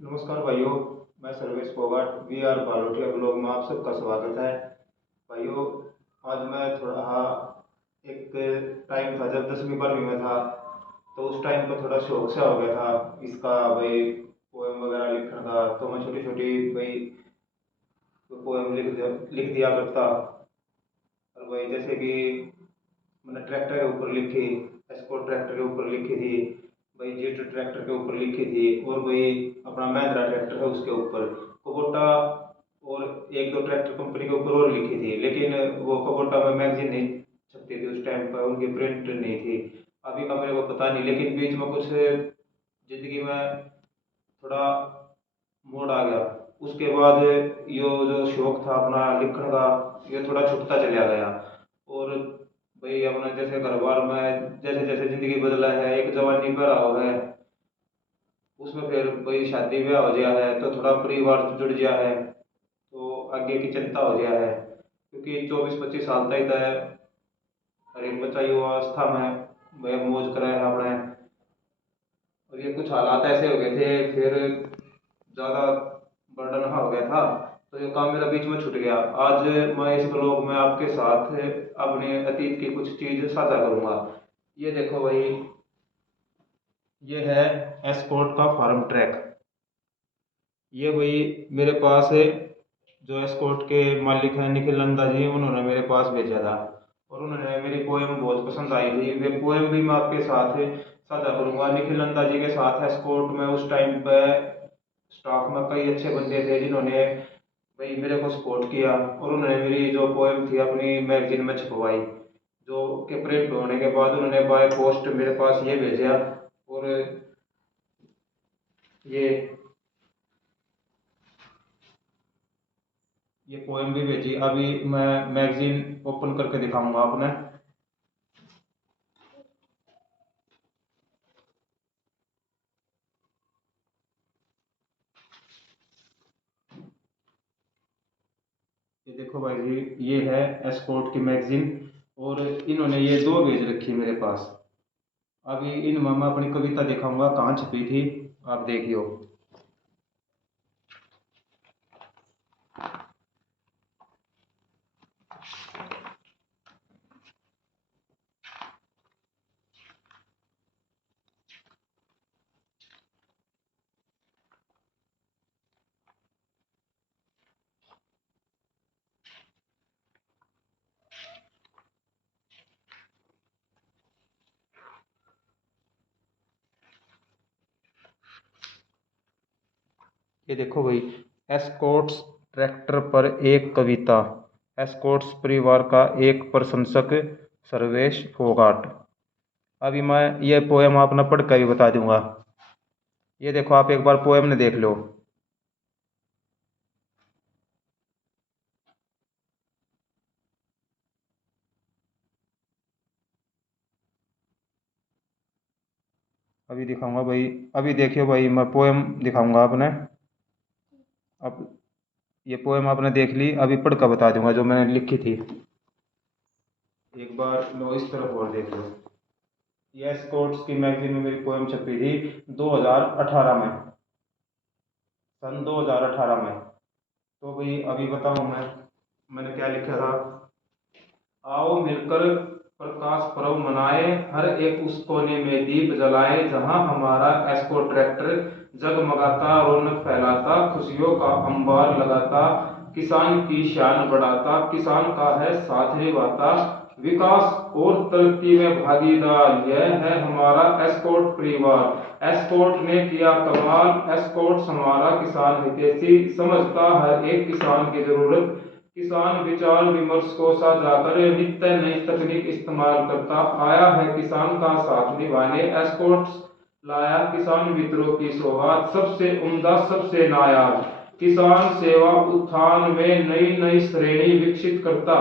नमस्कार भाइयों। मैं Sarvesh Phogat we are Balotia blog में आप सबका स्वागत है। भाइयों, आज मैं थोड़ा एक टाइम था जब 10वीं 12वीं में था, तो उस टाइम पर थोड़ा शौक सा हो गया था इसका भाई, पोएम वगैरह लिखने का। तो मैं छोटी छोटी भाई पोएम लिख दिया करता। और भाई जैसे कि मैंने ट्रैक्टर के ऊपर लिखी, एस्कॉर्ट ट्रैक्टर के ऊपर लिखी थी, भाई जेट ट्रैक्टर के ऊपर लिखी थी, और भाई अपना महिंद्रा ट्रैक्टर है उसके ऊपर, कुबोटा, और एक दो ट्रैक्टर कंपनी के ऊपर और लिखी थी। लेकिन वो कुबोटा में मैगजीन नहीं छपती थी उस टाइम पर, उनकी प्रिंट नहीं थी। अभी का मेरे को पता नहीं, लेकिन बीच में कुछ जिंदगी में थोड़ा मोड़ आ गया। उसके बाद यो जो शौक था अपना लिखने का, ये थोड़ा छुपता चला गया। और भाई अपना जैसे घर बार में जैसे जैसे जिंदगी बदला है, एक जवानी पर आओ है, उसमें फिर भाई शादी ब्याह हो गया है, तो थोड़ा परिवार जुड़ गया है, तो आगे की चिंता हो गया है। क्योंकि 24 25 साल तक है, हर एक बच्चा युवा अवस्था में भाई मौज करे है अपने। और ये कुछ हालात ऐसे हो गए थे, फिर ज़्यादा बर्डन हो गया था, तो ये काम मेरा बीच में छूट गया। आज मैं इस ब्लॉग में आपके साथ अपने अतीत की कुछ चीज़ साझा करूंगा। ये देखो भाई, ये है एस्कॉर्ट का फार्म ट्रैक। ये भाई मेरे पास है, जो एस्कॉर्ट के मालिक हैं निखिल नंदा जी, उन्होंने मेरे पास भेजा था। और उन्होंने मेरी पोएम बहुत पसंद आई थी, वे पोएम भी मैं आपके साथ साझा करूंगा। निखिल नंदा जी के साथ एस्कॉर्ट में उस टाइम पे स्टाफ में कई अच्छे बंदे थे जिन्होंने भाई मेरे को सपोर्ट किया, और उन्होंने मेरी जो पोएम थी अपनी मैगजीन में छपवाई, जो के प्रिंट होने के बाद उन्होंने बाय पोस्ट मेरे पास ये भेजा। और ये ये पोएम भी भेजी। अभी मैं मैगजीन ओपन करके दिखाऊंगा आपने। ये देखो भाई जी, ये है एस्कॉर्ट की मैगजीन, और इन्होंने ये दो भेज रखी है मेरे पास। अभी इनमें मैं अपनी कविता दिखाऊंगा कहाँ छपी थी, आप देखियो। ये देखो भाई, एस्कॉर्ट्स ट्रैक्टर पर एक कविता, एस्कॉर्ट्स परिवार का एक प्रशंसक, सर्वेश फोगाट। अभी मैं ये पोएम अपना पढ़ कर भी बता दूंगा। ये देखो, आप एक बार पोएम ने देख लो। अभी दिखाऊंगा भाई, अभी देखियो भाई, मैं पोएम दिखाऊंगा आपने। अब ये पोएम आपने देख ली, अभी पढ़ कर बता दूंगा जो मैंने लिखी थी। एक बार लो इस तरफ और देख लो। ये स्पोर्ट्स की मैगजीन में मेरी पोएम छपी थी 2018 में, सन 2018 में। तो भाई अभी बताऊं मैंने क्या लिखा था। आओ मिलकर प्रकाश पर्व मनाए, हर एक उस कोने में दीप जलाए जहां हमारा एस्को ट्रैक्टर जगमगाता, रौनक फैलाता, खुशियों का अंबार लगाता, किसान की शान बढ़ाता, किसान का है साथ निभाता, विकास और तरक्की में भागीदार, यह है हमारा एस्कॉर्ट परिवार। एस्कॉर्ट ने किया कमाल, एस्कॉर्ट हमारा किसान हितैषी, समझता हर एक किसान की जरूरत, किसान विचार विमर्श को साझा करे, नित्य नई तकनीक इस्तेमाल करता, आया है किसान का साथ निभाने, एस्कॉर्ट्स लाया किसान मित्रों की सौगात, सबसे उम्दा सबसे नायाब, किसान सेवा उत्थान में नई नई श्रेणी विकसित करता,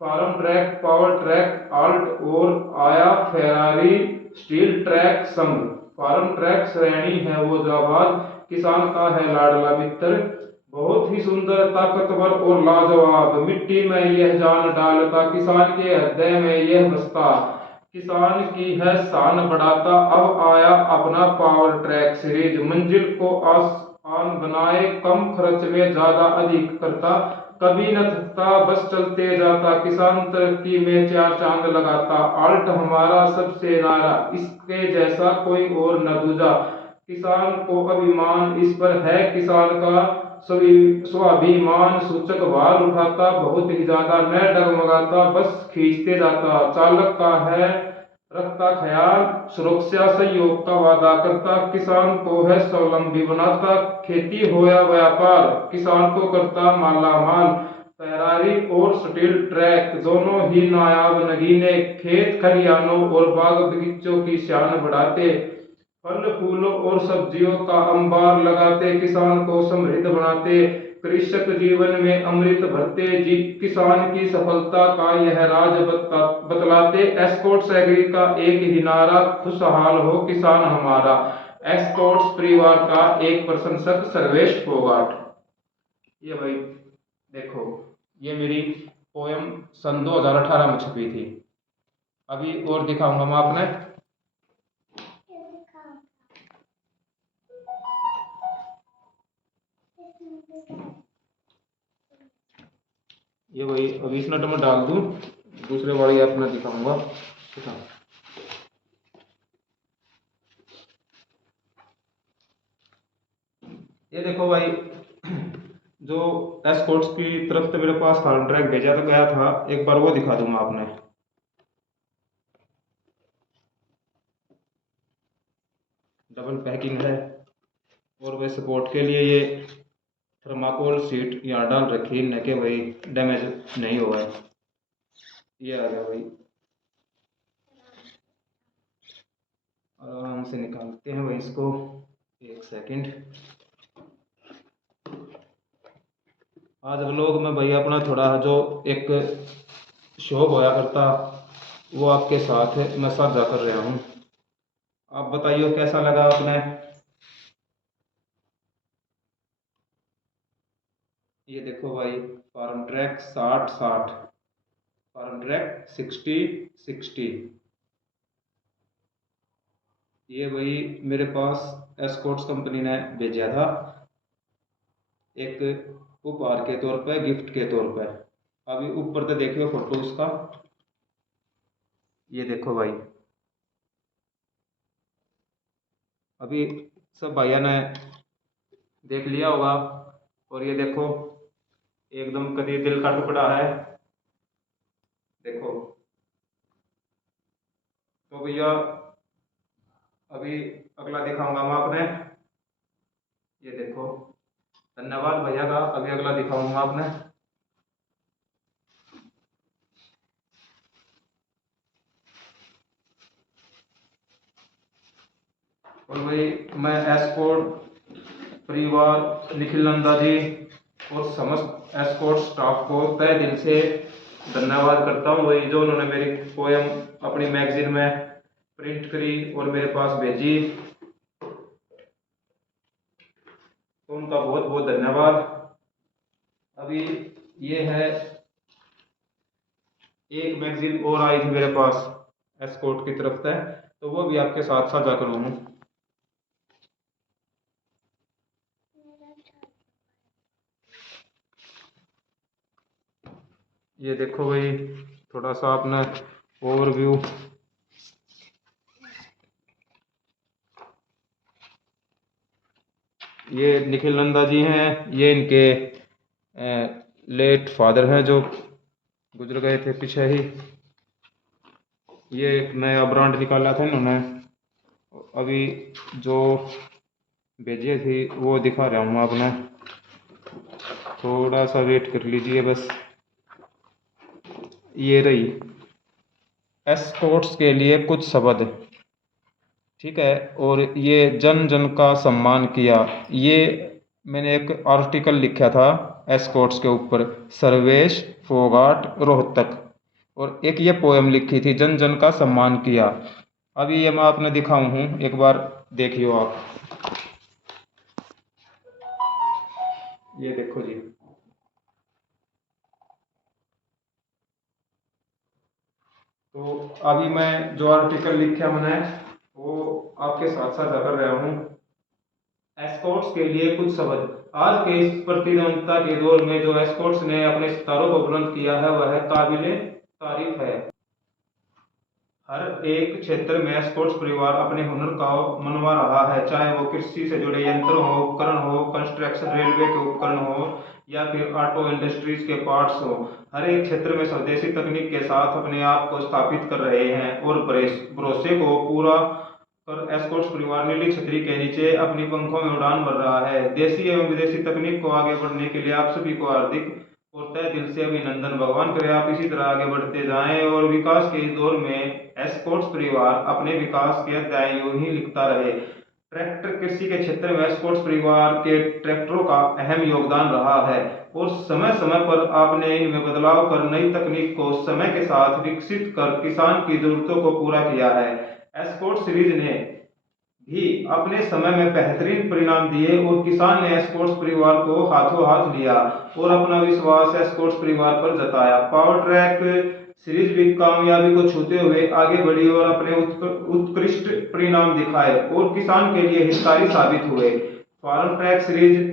फार्म ट्रैक, पावर ट्रैक, आल्ट और आया फेरारी स्टील ट्रैक संग, फार्म ट्रैक श्रेणी है वो जाबाज, किसान का है लाडला मित्र, बहुत ही सुंदर ताकतवर और लाजवाब, मिट्टी में यह जान डालता, किसान के हृदय में यह बसता, किसान की है शान बढ़ाता, अब आया अपना पावर ट्रैक सीरीज, मंजिल को आन बनाए, कम खर्च में ज्यादा अधिक करता, कभी न थकता बस चलते जाता, किसान तरक्की में चार चांद लगाता, आल्ट हमारा सबसे नारा, इसके जैसा कोई और न दूजा, किसान को अभिमान इस पर है, किसान का स्वाभिमान सूचक भार उठाता, बहुत ही ज्यादा न डगमगाता बस खींचते जाता, चालक का है रखता ख्याल, सुरक्षा सहयोग का वादा करता, किसान को है स्वावलंबी बनाता, खेती हो या व्यापार किसान को करता माला माल, फरारी और स्टील ट्रैक दोनों ही नायाब नगीने, खेत खलिहानों और बाग बगीचों की शान बढ़ाते, फल फूलों और सब्जियों का अंबार लगाते, किसान को समृद्ध बनाते, कृषक जीवन में अमृत भरते, जी किसान की सफलता का यह राज बतलाते, एस्कॉर्ट्स एग्री का एक ही नारा, खुशहाल हो किसान हमारा, एस्कॉर्ट्स परिवार का एक प्रशंसक सर्वेश फोगाट। ये भाई देखो, ये मेरी पोयम सन 2018 में छपी थी। अभी और दिखाऊंगा मैं आपने। ये वही अभी इस नट में डाल दूं, दूसरे वाली अपना दिखाऊंगा। ठीक है, ये देखो भाई, जो एस्कॉर्ट्स की तरफ से मेरे पास फॉरेन ट्रैक भेजा तो गया था, एक बार वो दिखा दूंगा आपने। डबल पैकिंग है, और वे सपोर्ट के लिए ये थर्माकोल सीट यहाँ डाल रखी है, न कि भाई डैमेज नहीं हुआ है। ये आ गया भाई, आराम से निकालते हैं भाई इसको, एक सेकंड। आज व्लॉग में भाई अपना थोड़ा जो एक शौक होया करता, वो आपके साथ मैं साझा कर रहा हूँ। आप बताइए कैसा लगा आपने। ये देखो भाई, फार्म ट्रैक 60-60, फार्म ट्रैक 60-60, ये भाई मेरे पास एस्कॉर्ट्स कंपनी ने भेजा था, एक उपहार के तौर पे, गिफ्ट के तौर पे। अभी ऊपर तो देखियो फोटो उसका, ये देखो भाई, अभी सब भाइयों ने देख लिया होगा। और ये देखो, एकदम कभी दिल का टुकड़ा है, देखो। तो भैया अभी अगला दिखाऊंगा मैं आपने, ये देखो। धन्यवाद भैया का, अभी अगला दिखाऊंगा आपने। और भाई मैं एस्कॉर्ट परिवार, निखिल नंदा जी और समस्त एस्कॉर्ट स्टाफ को तहे दिल से धन्यवाद करता हूँ, वही जो उन्होंने मेरी पोयम अपनी मैगजीन में प्रिंट करी और मेरे पास भेजी, तो उनका बहुत बहुत धन्यवाद। अभी ये है, एक मैगजीन और आई थी मेरे पास एस्कॉर्ट की तरफ से, तो वो भी आपके साथ साझा करूँ। ये देखो भाई, थोड़ा सा आपने ओवरव्यू, ये निखिल नंदा जी हैं, ये इनके लेट फादर हैं जो गुजर गए थे पीछे ही। ये एक नया ब्रांड निकाला था इन्होंने, अभी जो भेजी थी वो दिखा रहा हूँ आपने, थोड़ा सा वेट कर लीजिए बस। ये रही एस्कॉर्ट्स के लिए कुछ शब्द, ठीक है। और ये जन जन का सम्मान किया, ये मैंने एक आर्टिकल लिखा था एस्कॉर्ट्स के ऊपर, सर्वेश फोगाट रोहतक, और एक ये पोएम लिखी थी, जन जन का सम्मान किया। अभी ये मैं आपने दिखाऊं हूँ, एक बार देखियो आप। ये देखो जी, तो अभी मैं जो आर्टिकल लिखा मैंने वो आपके साथ साझा कर रहा हूँ। एस्कॉर्ट्स के लिए कुछ शब्द। आज के इस प्रतिद्वंदता के दौर में जो एस्कॉर्ट्स ने अपने सितारों को बुलंद किया है वह काबिले तारीफ है। हर एक क्षेत्र में एस्कॉर्ट्स परिवार अपने हुनर का मनवा रहा है, चाहे वो कृषि से जुड़े यंत्र हो, उपकरण हो, कंस्ट्रक्शन, रेलवे के उपकरण हो या फिर ऑटो इंडस्ट्रीज के पार्ट्स हो। हर एक क्षेत्र में स्वदेशी तकनीक के साथ अपने आप को स्थापित कर रहे हैं और भरोसे को पूरा कर एस्कॉर्ट्स परिवार नीली छतरी के नीचे अपनी पंखों में उड़ान भर रहा है। देशी एवं विदेशी तकनीक को आगे बढ़ने के लिए आप सभी को हार्दिक और तहे दिल से अभिनंदन। भगवान करे आप इसी तरह आगे बढ़ते जाएं और विकास के इस दौर में एस्कॉर्ट्स परिवार अपने विकास के अध्याय यूं ही लिखता रहे। ट्रैक्टर कृषि के क्षेत्र में एस्कॉर्ट्स परिवार के ट्रैक्टरों का अहम योगदान रहा है और समय समय पर आपने इनमें बदलाव कर नई तकनीक को समय के साथ विकसित कर किसान की जरूरतों को पूरा किया है। एस्कॉर्ट्स सीरीज ने भी अपने समय में बेहतरीन परिणाम दिए और किसान ने एस्कॉर्ट्स परिवार को हाथों हाथ लिया और अपना विश्वास एस्कॉर्ट्स परिवार पर जताया। पावर ट्रैक सीरीज भी कामयाबी को छूते हुए आगे बढ़ी और अपने उत्कृष्ट परिणाम दिखाए और किसान के लिए हितकारी साबित हुए। फार्म ट्रैक सीरीज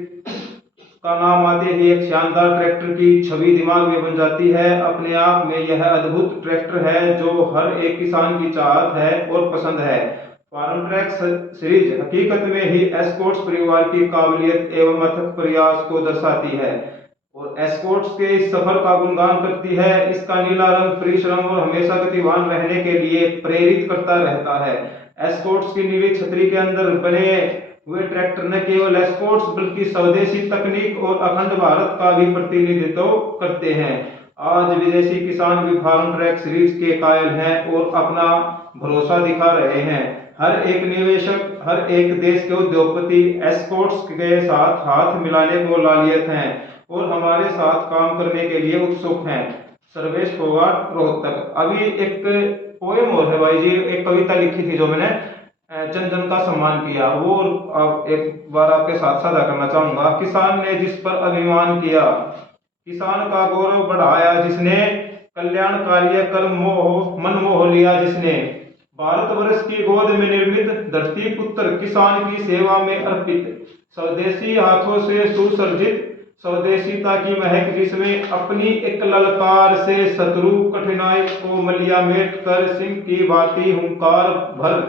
का नाम आते ही एक शानदार ट्रैक्टर की छवि दिमाग में बन जाती है। अपने आप में यह अद्भुत ट्रैक्टर है जो हर एक किसान की चाहत है और पसंद है। फार्म ट्रैक सीरीज हकीकत में ही एस्कॉर्ट्स परिवार की काबिलियत एवं अथक प्रयास को दर्शाती है और एस्कॉर्ट्स के इस सफर का गुणगान करती है। इसका नीला रंग परिश्रम और हमेशा गतिवान रहने के लिए प्रेरित करता रहता है। एस्कॉर्ट्स की नीली छतरी के अंदर बने हुए ट्रैक्टर न केवल एस्कॉर्ट्स बल्कि स्वदेशी तकनीक और अखंड भारत का भी प्रतिनिधित्व करते हैं। आज विदेशी किसान भी फार्म ट्रैक सीरीज के कायल हैं और अपना भरोसा दिखा रहे हैं। हर एक निवेशक, हर एक देश के उद्योगपति एस्कॉर्ट्स के साथ हाथ मिलाने को लालियत हैं और हमारे साथ काम करने के लिए उत्सुक हैं। सर्वेश फोगाट, रोहतक। अभी एक पोएम और है भाई जी, एक कविता लिखी थी जो मैंने जन जन का सम्मान किया, वो अब एक बार आपके साथ साझा करना चाहूंगा। किसान ने जिस पर अभिमान किया, किसान का गौरव बढ़ाया जिसने, कल्याण कार्य कर मन मोह लिया जिसने, भारतवर्ष की गोद में निर्मित धरती पुत्र किसान की सेवा में अर्पित, स्वदेशी हाथों से सुसर्जित स्वदेशीता की महक जिसमें अपनी एक ललकार से शत्रु कठिनाई को मलिया मेट कर सिंह की भांति हुंकार भर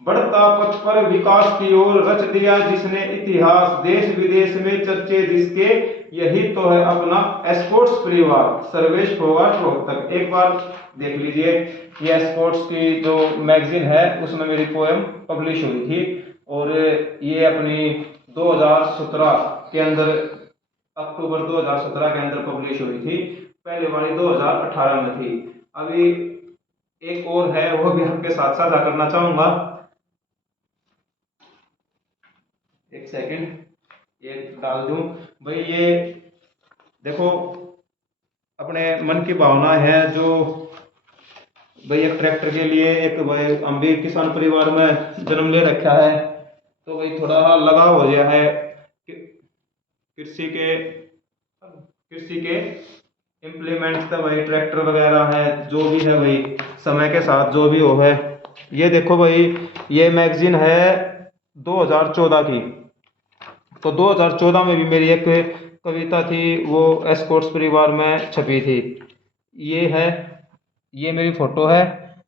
बढ़ता पथ पर विकास की ओर रच दिया जिसने इतिहास, देश विदेश में चर्चे जिसके, यही तो है अपना एस्कॉर्ट्स परिवार। सर्वेश फोगाट, रोहतक। एक बार देख लीजिए, ये एस्कॉर्ट्स की जो मैगजीन है उसमें मेरी पोएम पब्लिश हुई थी और ये अपनी 2017 के अंदर, अक्टूबर 2017 के अंदर पब्लिश हुई थी। पहले वाली 2018 में थी। अभी एक और है, वो भी आपके साथ साझा करना चाहूंगा। एक सेकंड, ये डाल दूं भाई। ये देखो, अपने मन की भावना है जो भाई एक ट्रैक्टर के लिए, एक भाई हम भी किसान परिवार में जन्म ले रखा है तो भाई थोड़ा लगाव हो गया है कृषि के इम्प्लीमेंट्स का, भाई ट्रैक्टर वगैरह है जो भी है भाई समय के साथ जो भी हो है। ये देखो भाई, ये मैगजीन है 2014 की, तो 2014 में भी मेरी एक कविता थी वो एस्कॉर्ट्स परिवार में छपी थी। ये है, ये मेरी फोटो है,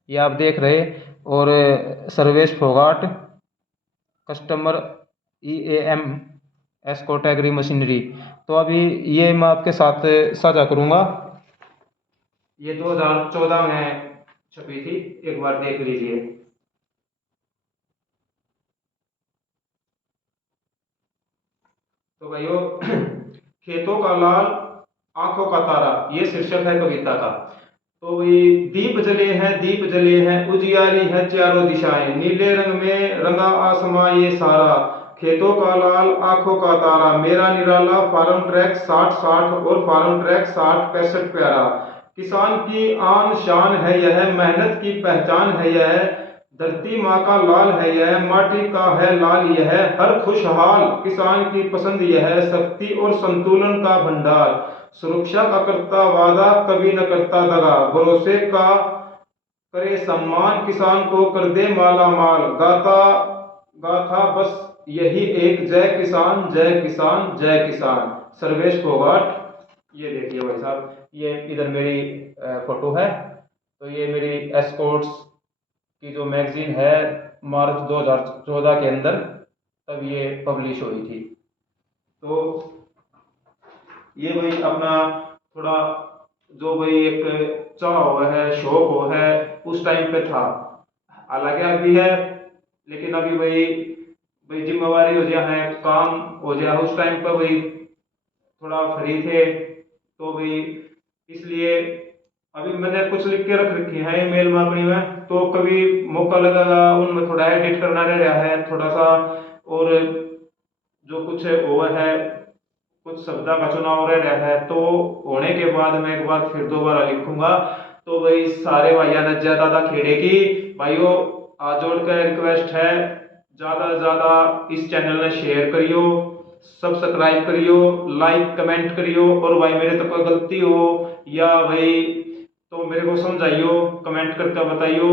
ये आप देख रहे। और Sarvesh Phogat, customer EAM escort agri machinery. तो अभी ये मैं आपके साथ साझा करूंगा। ये 2014 में छपी थी, एक बार देख लीजिए। तो भाइयों, खेतों का लाल, आंखों का तारा, ये शीर्षक है कविता का। तो भाई, दीप जले हैं उजियारी है चारों दिशाएं, नीले रंग में रंगा आसमां ये सारा, खेतों का लाल आंखों का तारा, मेरा निराला फार्म ट्रैक 60-60 और फार्म ट्रैक 60-65 प्यारा, किसान की आन शान है यह, मेहनत की पहचान है यह, धरती माँ का लाल है यह, माटी का है लाल यह, हर खुशहाल किसान की पसंद यह, शक्ति और संतुलन का भंडार, सुरक्षा का करता वादा कभी न करता दगा, भरोसे का करे सम्मान किसान को कर दे माला माल, गाथा गाथा बस यही एक जय किसान जय किसान जय किसान, सर्वेश फोगाट। ये देखिए भाई साहब, ये इधर मेरी फोटो है। तो ये मेरी एस्कॉर्ट्स की जो मैगजीन है, मार्च 2014 के अंदर तब ये पब्लिश हुई थी। तो ये भाई अपना थोड़ा जो भाई एक चाह हुआ है, शौक हुआ है, उस टाइम पे था। हालांकि अभी है, लेकिन अभी भाई भाई जिम्मेवारी हो गया है, काम हो गया। उस टाइम पर भाई थोड़ा फ्री थे, तो भाई इसलिए अभी मैंने कुछ लिख के रख रखी है ईमेल मार्कनी में। तो कभी मौका लगेगा उनमें थोड़ा एडिट करना रह रहा है थोड़ा सा, और जो कुछ है वो है, कुछ शब्द का चुनाव रह रहा है। तो होने के बाद मैं एक बार फिर दोबारा लिखूंगा। तो भाई सारे भाइयों ने ज्यादा खेड़े की भाइयों आज जोड़ कर रिक्वेस्ट है, ज्यादा से ज्यादा इस चैनल ने शेयर करियो, सब्सक्राइब करियो, लाइक कमेंट करियो। और भाई मेरे तो कोई गलती हो या भाई तो मेरे को समझाइयो, कमेंट करके बताइयो।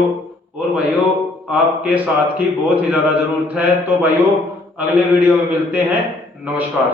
और भाइयों आपके साथ की बहुत ही ज्यादा जरूरत है। तो भाइयों अगले वीडियो में मिलते हैं, नमस्कार।